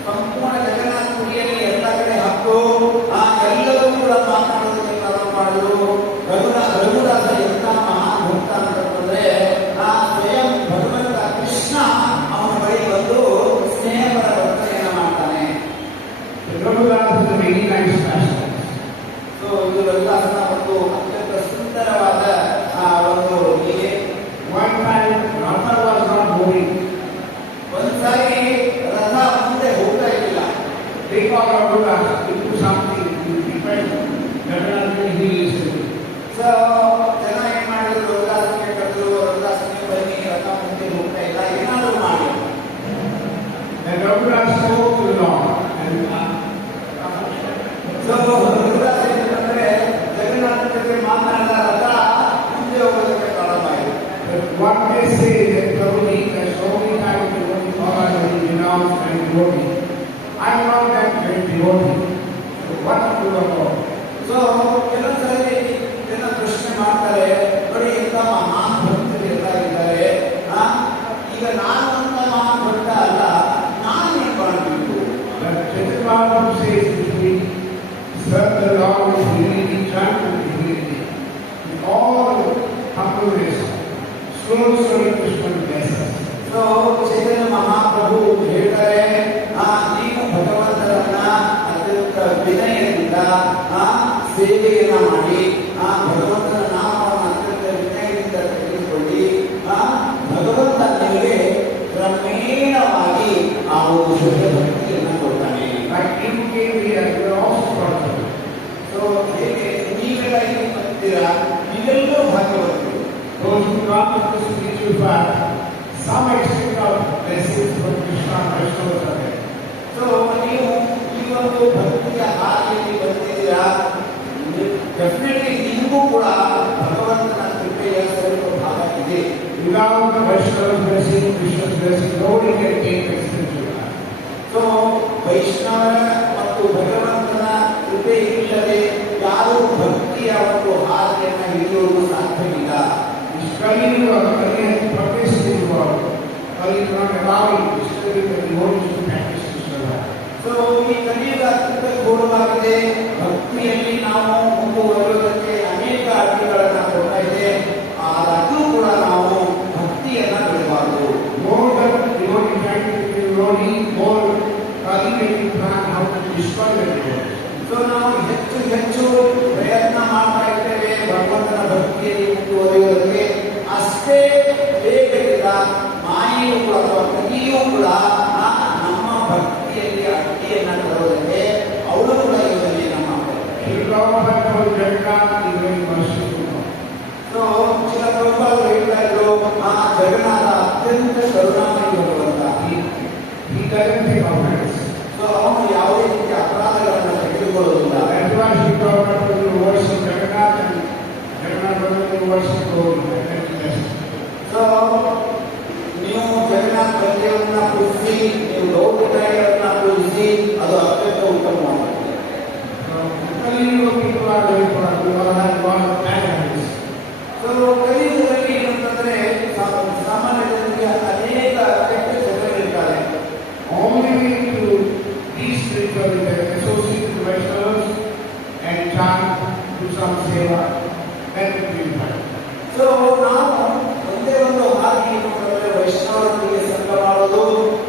ಸಂಪೂರ್ಣ ಜಗನ್ನಾಥ ಪುರಿಯಲ್ಲಿ ಎಲ್ಲ ಕಡೆ ಹಕ್ಕು, ಎಲ್ಲರೂ ಕೂಡ ಮಾತನಾಡೋದಕ್ಕೆ ಪ್ರಾರಂಭ ಮಾಡಿದ್ರು. ರಘುದಾಸ ಎಂತ ಮಹಾನ್ ಭಕ್ತ ಅಂತಂದ್ರೆ, ಸ್ವಯಂ ಭಗವಂತ ಕೃಷ್ಣ ಅವನ ಬಳಿ ಬಂದು ಸ್ನೇಹಪರ ವರ್ತನೆಯನ್ನ ಮಾಡ್ತಾನೆ. Raghudas is a very nice person. So ಇದು ರಘುದಾಸನ ಒಂದು ಅತ್ಯಂತ ಸುಂದರವಾದ ಒಂದು ಹೀಗೆ. One time, Ratha was not moving. ಒಂದ್ಸಾರಿ ರಥ ಮುಂದೆ ಹೋಗ್ತಾ ಇರಲಿಲ್ಲ. They called Raghudas into some so ಜನ ಏನ್ ಮಾಡಿದ್ರು, ರೋಗಾಸನೆ ಕರೆದ್ರು, ರೋಗಾಸನೆ ಬನ್ನಿ ರಥ ಮುಂದೆ ಹೋಗ್ತಾ ಇಲ್ಲ, ಏನಾದ್ರು ಮಾಡಿ. And Ravindra spoke to the Lord. And so ರೋಗಾಸನೆ ಅಂದ್ರೆ ಜಗನ್ನಾಥನ ಜೊತೆ ಮಾತನಾಡಿದ ರಥ ಮುಂದೆ ಹೋಗೋದಕ್ಕೆ ಪ್ರಾರಂಭ ಆಯಿತು. but what they say that Prabhuji, there's so many times devotee Baba that he denounced and devotee. I'm not that great devotee. So what to do about? So ಕೆಲವೊಂದ್ಸರಿ ಜನ ಪ್ರಶ್ನೆ ಮಾಡ್ತಾರೆ, ನೋಡಿ ಎಂತ ಮಹಾನ್ ಭಕ್ತರು ಎಲ್ಲ ಇದ್ದಾರೆ, ಈಗ ನಾನು ಅಂತ ಮಹಾನ್ ಭಕ್ತ ಅಲ್ಲ, ನಾನು ಏನ್ ಮಾಡಬೇಕು? But Chaitanya Mahaprabhu says if we serve the Lord with humility, chant with humility, with all humbleness, slowly Krishna will bless us. So Chaitanya Mahaprabhu ಹೇಳ್ತಾರೆ, ನೀವು ಭಗವಂತನನ್ನ ಅತ್ಯಂತ ವಿನಯದಿಂದ ಸೇವೆಯನ್ನ ಮಾಡಿ, ಭಗವಂತನ ನಾಮವನ್ನು ಅತ್ಯಂತ ವಿನಯದಿಂದ ತೆಗೆದುಕೊಳ್ಳಿ, ಭಗವಂತ ನಿಮಗೆ ಕ್ರಮೇಣವಾಗಿ ಆ ಒಂದು ಶುದ್ಧ ಭಕ್ತಿಯನ್ನು ಕೊಡ್ತಾನೆ. Like you gave me as you are also possible. So ಹೇಗೆ ನೀವೆಲ್ಲ ಇಲ್ಲಿ ಬರ್ತೀರಾ, ನೀವೆಲ್ಲರೂ ಭಾಗವತರು. Those who come to the spiritual path, some extent of blessings from Krishna and Vaishnavas are there. So ನೀವು ಈ ಒಂದು ಭಕ್ತಿಯ ಹಾದಿಯಲ್ಲಿ ಬರ್ತಿದ್ದೀರಾ, ಡೆಫಿನೆಟ್ಲಿ ನಿಮಗೂ ಕೂಡ ಭಗವಂತನ ಕೃಪೆಯ ಸ್ವಲ್ಪ ಭಾಗ ಇದೆ. Without the Vaishnavas blessing, Krishna's blessing, nobody can take the spiritual path. So ವೈಷ್ಣವರ ಮತ್ತು ಭಗವಂತನ ಕೃಪೆ ಇಲ್ಲದೆ ಯಾರೂ ಭಕ್ತಿಯ ಒಂದು ಹಾದಿಯನ್ನು ಹಿಡಿಯುವುದು ಸಾಧ್ಯವಿಲ್ಲ. This Kali has practiced this world. Kali is not allowing Krishna the devotees to practice Krishna. So ಈ ಕಲಿಯುಗ ಅತ್ಯಂತ ಘೋರವಾಗಿದೆ. ಭಕ್ತಿಯಲ್ಲಿ ನಾವು ಮುಂದುವರಿಯುವುದಕ್ಕೆ ಅನೇಕ ಅಡ್ಡಿಗಳನ್ನು ಕೊಡ್ತಾ ಇದೆ. ಆದಾಗ್ಯೂ ಕೂಡ ನಾವು ಭಕ್ತಿಯನ್ನ ಬಿಡಬಾರದು. More than devotee trying to be devotee, more Kali making plan how to destroy the devotees. So ನಾವು ಹೆಚ್ಚು ಹೆಚ್ಚು ಪ್ರಯತ್ನ ಮಾಡ್ತಾ ಇದ್ದೇವೆ ಭಗವಂತನ ಭಕ್ತಿಯಲ್ಲಿ ಮುಂದುವರಿಯುವುದಕ್ಕೆ. ಅಷ್ಟೇ ವೇಗದಿಂದ ಮಾಯೆಯೂ ಕೂಡ ಅಥವಾ ಕಲಿಯೂ ಕೂಡ ನಮ್ಮ ಭಕ್ತಿಯಲ್ಲಿ ಅಡ್ಡಿಯನ್ನ ತರುವುದಕ್ಕೆ ಅವಳು ಕೂಡ ಯೋಜನೆ ನಮ್ಮ ಸೊ ಚಿಲ ಪ್ರಭುಪಾದರು ಹೇಳ್ತಾ ಇದ್ರು, ಜಗನ್ನಾಥ ಅತ್ಯಂತ ಕರುಣಾಮಯಿ ಭಗವಂತ. ಸೊ ಅವನು ಯಾವುದೇ ರೀತಿಯ ಅಪರಾಧಗಳನ್ನು ತೆಗೆದುಕೊಳ್ಳುವುದಿಲ್ಲ. ಸೊ ನೀವು ಜಗನ್ನಾಥ ತಂದೆಯವರನ್ನ ಪೂಜಿಸಿ, ನೀವು ಗೌರವನ್ನ ಪೂಜಿಸಿ, ಅದು ಅತ್ಯಂತ ಉತ್ತಮವಾಗಿದೆ. ಸೊ ಕಲಿಯುಗದಲ್ಲಿ ಏನಂತಂದ್ರೆ ಸಾಮಾನ್ಯ ಜನರಿಗೆ ಅನೇಕ ಕೆಟ್ಟ ಜನರಿರ್ತಾರೆ. Only to these spiritual associate with Vaishnavas and chant, do some seva, that will be fine. So ನಾವು ಒಂದೇ ಒಂದು ಹಾದಿ ಏನಂತಂದ್ರೆ ವೈಷ್ಣವರೊಂದಿಗೆ ಸಂಘ ಮಾಡೋದು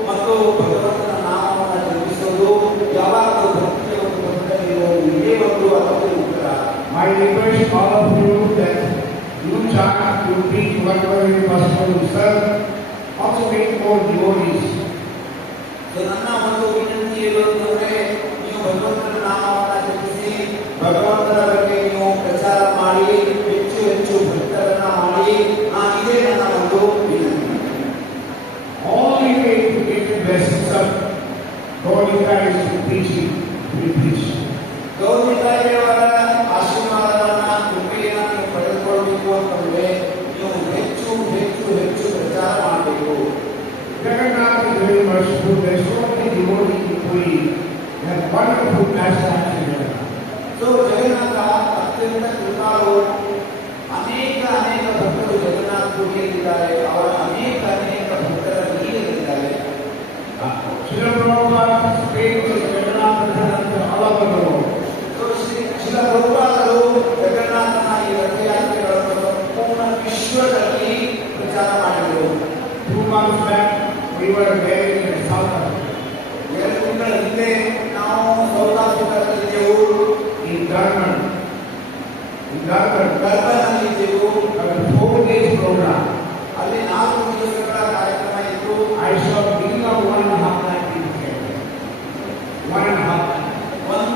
ಮತ್ತು ಭಗವಂತನ ನಾಮವನ್ನು ಜಪಿಸೋದು, ಯಾವಾಗಲೂ ಭಕ್ತಿಯ ಒಂದು ಪಥದಲ್ಲಿರುವುದು, ಇದೇ ಒಂದು ಅದಕ್ಕೆ ಉತ್ತರ. My request all of you that you chant, you preach whatever is possible to serve, also make more devotees. ನನ್ನ ಒಂದು ವಿನಂತಿ ಏನು ಅಂತಂದ್ರೆ, ನೀವು ಭಗವಂತನ ನಾಮವನ್ನು ಜಪಿಸಿ, ಭಗವಂತನ ಬಗ್ಗೆ ನೀವು ಪ್ರಚಾರ ಮಾಡಿ, ಹೆಚ್ಚು ಹೆಚ್ಚು ಭಕ್ತರನ್ನ ಮಾಡಿ, ಇದೇ ನನ್ನ ಒಂದು ವಿನಂತಿ. Only way to get the blessings of Gaurika is to preaching, to preach. ಗೌರಿತಾಯಿಯವರ ಆಶೀರ್ವಾದವನ್ನ ಕೃಪೆಯನ್ನ ನೀವು ಪಡೆದುಕೊಳ್ಳಬೇಕು ಅಂತಂದ್ರೆ ನೀವು ಹೆಚ್ಚು ಹೆಚ್ಚು ಹೆಚ್ಚು ಪ್ರಚಾರ ಮಾಡಬೇಕು. Jagannath is very merciful. There are so many devotees in Puri. They have wonderful pastimes in Jagannath. So Jagannatha ಅತ್ಯಂತ ಕೃಪಾಳು. ಅನೇಕ ಭಕ್ತರು ಜಗನ್ನಾಥ ಪುರಿಯಲ್ಲಿದ್ದಾರೆ. ಅವರ ಅನೇಕ ಭಕ್ತರ ನೀರಿದ್ದಾರೆ. Srila Prabhupada prayed to Jagannath all over the world. So Srila ಪ್ರಭುಪಾದರು ಜಗನ್ನಾಥನ ಈ ರಥಯಾತ್ರೆಗಳನ್ನು ಸಂಪೂರ್ಣ ವಿಶ್ವದಲ್ಲಿ ಪ್ರಚಾರ ಮಾಡಿದರು. 2 months back, we were there in South Africa. 2 ತಿಂಗಳ ಹಿಂದೆ ನಾವು ಸೌತ್ ಆಫ್ರಿಕಾದಲ್ಲಿದ್ದೆವು. In Durban. ಡರ್ಬನ್ನಲ್ಲಿದ್ದೆವು. 4 days program. ಅಲ್ಲಿ 4 ದಿವಸಗಳ ಕಾರ್ಯಕ್ರಮ ಇತ್ತು. I saw beginning of 1.5 lakh people came. 1.5 lakh. 1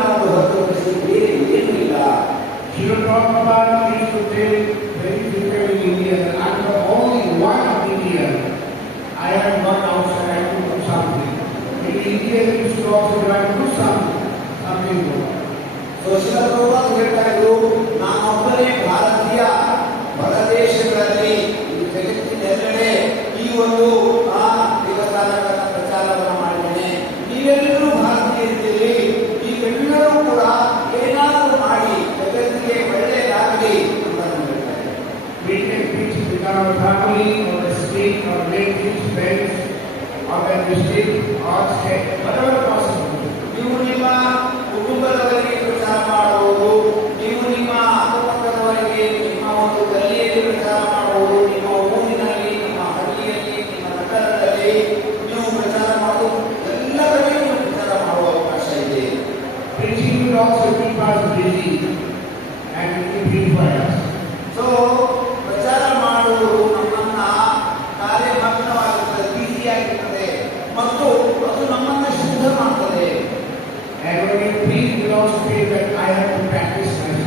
ನಾವು ಹೊರತುಪಡಿಸಿ ಬೇರೆ ಏನೂ ಇಲ್ಲ. She will talk about things today very different in India. I'm the only one in India. I have gone outside to do something. In India, they used to also try to do something more. So Shrila ಪ್ರಭುಪಾದರು ಹೇಳ್ತಾ ಇದ್ರು, ನಾನೊಬ್ಬನೇ ಭಾರತೀಯ ಹೊರದೇಶಗಳಲ್ಲಿ ಜಗತ್ತಿನೆಲ್ಲೆಡೆ ಈ ಒಂದು ದೇವಸ್ಥಾನಗಳ ಪ್ರಚಾರವನ್ನು ಮಾಡಿದ್ದೇನೆ. ನೀವೆಲ್ಲರೂ ಭಾರತೀಯರಿದ್ದೀರಿ, ನೀವೆಲ್ಲರೂ ಕೂಡ ಏನಾದರೂ ಮಾಡಿ ಜಗತ್ತಿಗೆ ಒಳ್ಳೆಯದಾಗಲಿ ಅಂತ ಹೇಳ್ತಾರೆ. We can preach with our family, or the street, or relatives, friends, or when we sleep, or stay, whatever possible. ನೀವು ನಿಮ್ಮ ಕುಟುಂಬದವರಿಗೆ ಪ್ರಚಾರ ಮಾಡುವುದು, ನೀವು ನಿಮ್ಮ ಅಕ್ಕಪಕ್ಕದವರಿಗೆ, ನಿಮ್ಮ ಒಂದು ಗಲ್ಲಿಯಲ್ಲಿ ಪ್ರಚಾರ ಮಾಡುವುದು, ನಿಮ್ಮ ಊರಿನಲ್ಲಿ, ನಿಮ್ಮ ಹಳ್ಳಿಯಲ್ಲಿ, ನಿಮ್ಮ ನಗರದಲ್ಲಿ ನೀವು ಪ್ರಚಾರ ಮಾಡುವುದು, ಎಲ್ಲ ಕಡೆಯೂ ನೀವು ಪ್ರಚಾರ ಮಾಡುವ ಅವಕಾಶ ಇದೆ. Preaching will also keep us busy and will purify us. So ಪ್ರಚಾರ ಮಾಡುವುದು ನಮ್ಮನ್ನ ಕಾರ್ಯಮಗ್ನವಾಗುತ್ತದೆ, ಬಿಸಿಯಾಗಿರ್ತದೆ ಮತ್ತು ಅದು ನಮ್ಮನ್ನ ಶುದ್ಧ ಮಾಡ್ತದೆ. And when you preach, you also feel that I have to practice this.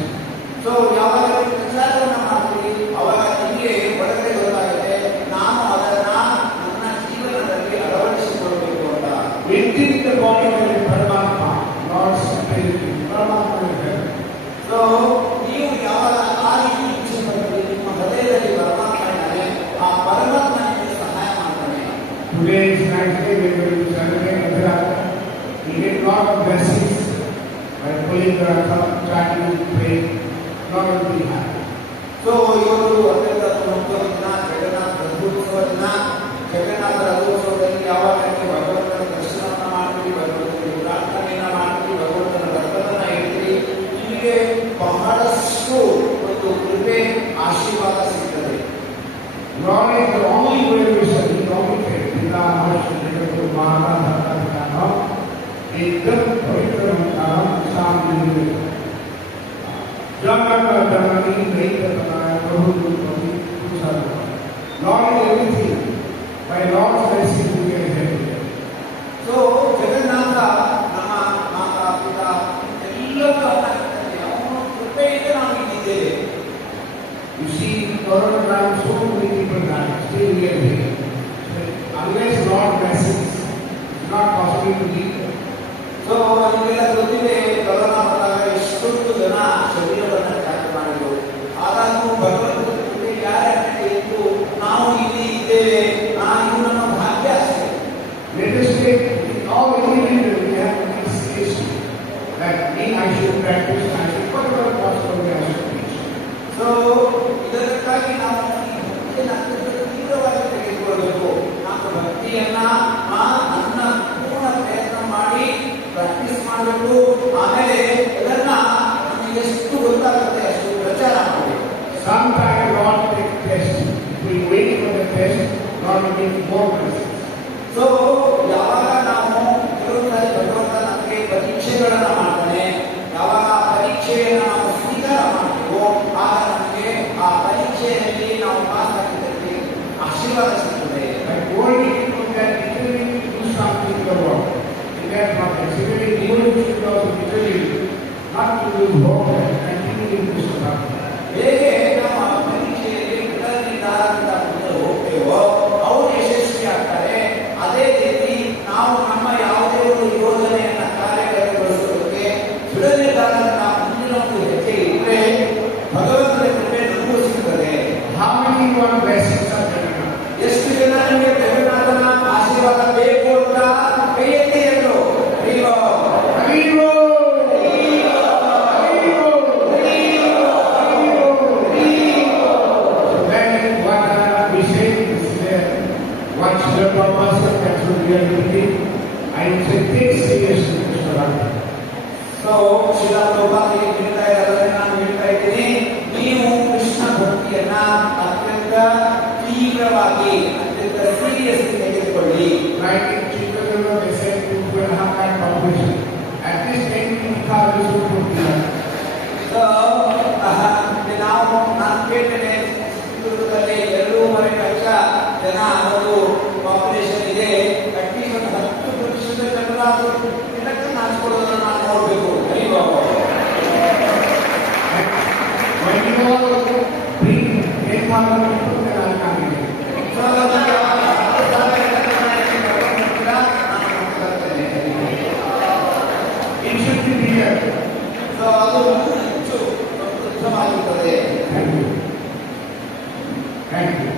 So ಯಾವಾಗ ಪ್ರಚಾರವನ್ನು ಮಾಡ್ತೀವಿ ಅವಾಗ ನಿಮಗೆ ಒಳಗಡೆ ಗೊತ್ತಾಗುತ್ತೆ, ನಾನು ಅದನ್ನ ನನ್ನ ಜೀವನದಲ್ಲಿ ಅಳವಡಿಸಿಕೊಳ್ಬೇಕು ಅಂತ. Within the body of the Paramatma, Lord Spirit, Paramatma is there. So ನೀವು ಯಾವಾಗ ಆ ರೀತಿ ಇಚ್ಛೆ ಪಡ್ತೀವಿ, ನಿಮ್ಮ ಹೃದಯದಲ್ಲಿ ಪರಮಾತ್ಮ ಇದ್ದಾನೆ, ಆ ಪರಮಾತ್ಮ ನಿಮಗೆ ಸಹಾಯ ಮಾಡ್ತಾನೆ. Today is nice day, we are going to celebrate Adhirata. We get a lot of blessings by pulling the thumb, chanting, praying, not only happy. So ಇವತ್ತು ಅತ್ಯಂತ ಮುಖ್ಯ ದಿನ, ಜಗನ್ನಾಥ ರಥೋತ್ಸವ ದಿನ. ಜಗನ್ನಾಥ ರಥೋತ್ಸವದಲ್ಲಿ ಯಾವಾಗ ನೀವು ಭಗವಂತನ ದರ್ಶನವನ್ನು ಮಾಡ್ತೀರಿ, ಭಗವಂತನಿಗೆ ಪ್ರಾರ್ಥನೆಯನ್ನು ಮಾಡ್ತೀರಿ, ಭಗವಂತನ ರಥವನ್ನು ಹೇಳ್ತೀರಿ, ನಿಮಗೆ ಬಹಳಷ್ಟು ಒಂದು ಕೃಪೆ ಆಶೀರ್ವಾದ ಸಿಗ್ತದೆ. Lord is the only way we shall be committed. Pita Maharshi Jagatu Mahata Bhakta Ekdam Pavitram Karam Sami Jagata Janani Naita Tanaya Prabhu Prabhu Kusala. Lord is everything. By Lord's blessing we get everything. So Jagannath ನಮ್ಮ ಮಾತಾ ಪಿತಾ ಎಲ್ಲವೂ ಅವನ ಕೃಪೆಯಿಂದ ನಾವು ಇಲ್ಲಿದ್ದೇವೆ. You see, in Corona time, so many people die. Still we are here. Unless Lord blesses, it's not possible to live. So ನಿಮಗೆಲ್ಲ ಗೊತ್ತಿದೆ, ಕೊರೋನಾ ಬಂದಾಗ ಎಷ್ಟೊಂದು ಜನ ಶರೀರವನ್ನು ತ್ಯಾಗ ಮಾಡಿದ್ರು. ಆದಾಗೂ ಭಗವಂತನ ಕೃಪೆ ಯಾರಂತೆ ಇದ್ದು ನಾವು ಇಲ್ಲಿ ಇದ್ದೇವೆ. ಇದು ನಮ್ಮ ಭಾಗ್ಯ ಅಷ್ಟೇ. Let us take all the people we have to be seriously. That me, I should practice, I should whatever possible I should teach. So ಇದಕ್ಕಾಗಿ ನಾವು ಈ ಭಕ್ತಿಯನ್ನು ಅತ್ಯಂತ ತೀವ್ರವಾಗಿ ತೆಗೆದುಕೊಳ್ಳಬೇಕು. ನಾವು ಭಕ್ತಿಯನ್ನ ನನ್ನ ಪೂರ್ಣ ಪ್ರಯತ್ನ ಮಾಡಿ ಪ್ರಾಕ್ಟೀಸ್ ಮಾಡಬೇಕು. ಆಮೇಲೆ ಇದನ್ನ ನಮಗೆ ಎಷ್ಟು ಗೊತ್ತಾಗುತ್ತೆ ಅಷ್ಟು ಪ್ರಚಾರ ಮಾಡಬೇಕು. Sometimes Lord take test. If we wait for the test, Lord will give more blessings. So ಯಾವಾಗ ನಾವು ಕೆಲವೊಂದ್ಸಾರಿ ಭಗವಂತ ನಮಗೆ ಪರೀಕ್ಷೆಗಳನ್ನ ಮಾಡ್ತಾನೆ, ಯಾವಾಗ ಆ ಪರೀಕ್ಷೆಯನ್ನು ನಾವು ಸ್ವೀಕಾರ ಮಾಡ್ತೀವೋ ಆಗ ನಮಗೆ ಆ ಪರೀಕ್ಷೆಯಲ್ಲಿ ನಾವು ಪಾಸ್ ಆಗಿದ್ದಕ್ಕೆ ಆಶೀರ್ವಾದ ಸಿಗ್ತದೆ. Like only people can literally do something in the world. In that context, even if you should also literally not to lose hope and continue to do something. ಹೇಗೆ ನಾವು ಆ ಪರೀಕ್ಷೆಯಲ್ಲಿ ದೃಢ ನಿರ್ಧಾರದಿಂದ ಮುಂದೆ ಹೋಗ್ತೇವೋ ಅವರು ಯಶಸ್ವಿ ಆಗ್ತಾರೆ. ಅದೇ ರೀತಿ ನಾವು ನಮ್ಮ ಯಾವುದೇ ಒಂದು ಯೋಜನೆಯನ್ನ ಕಾರ್ಯಗತಗೊಳಿಸೋದಕ್ಕೆ ದೃಢ ನಿರ್ಧಾರದಿಂದ ಮುಂದಿನ ಒಂದು ಹೆಜ್ಜೆ ಇಟ್ಟರೆ ಭಗವಂತನ ಕೃಪೆ ನಮಗೂ ಸಿಗ್ತದೆ. How many want blessings of Jagannath? ಎಷ್ಟು ಜನ ನಿಮಗೆ ಜಗನ್ನಾಥನ ಆಶೀರ್ವಾದ ಬೇಕು ಅಂತ ಕೈ ಎತ್ತಿ ಎಂದು Haribo! What Srila Prabhupada said, that's what we are doing. I would say, take seriously Krishna Bhakti. So Shrila ಪ್ರಭುಪಾದರು ಹೇಳ್ತಾ ಇದ್ದಾರೆ, ನಾನು ಹೇಳ್ತಾ ಇದ್ದೀನಿ, ನೀವು ಕೃಷ್ಣ ಭಕ್ತಿಯನ್ನ ಅತ್ಯಂತ ತೀವ್ರವಾಗಿ ಅತ್ಯಂತ ಸೀರಿಯಸ್ ತೆಗೆದುಕೊಳ್ಳಿ. Like in Chitraduರ್ga, they said 2.5 lakh population. At least 10,000 would be there. So ನಾನು ಕೇಳ್ತೇನೆ, ಚಿತ್ರದುರ್ಗದಲ್ಲಿ 2.5 ಲಕ್ಷ ಜನ ಒಂದು ಪಾಪ್ಯುಲೇಷನ್ ಇದೆ. ಅಟ್ಲೀಸ್ಟ್ ಒಂದು 10% ಜನರಾದರೂ ಎಲೆಕ್ಷನ್ ಹಾಕ್ಸ್ಕೊಳ್ಳೋದನ್ನು ನಾವು ನೋಡಬೇಕು. you all bring grandfather people, then I'll come here. It should be here. So ಅದು ಹೆಚ್ಚು ಉತ್ತಮವಾಗಿರುತ್ತದೆ. Thank you. Thank you.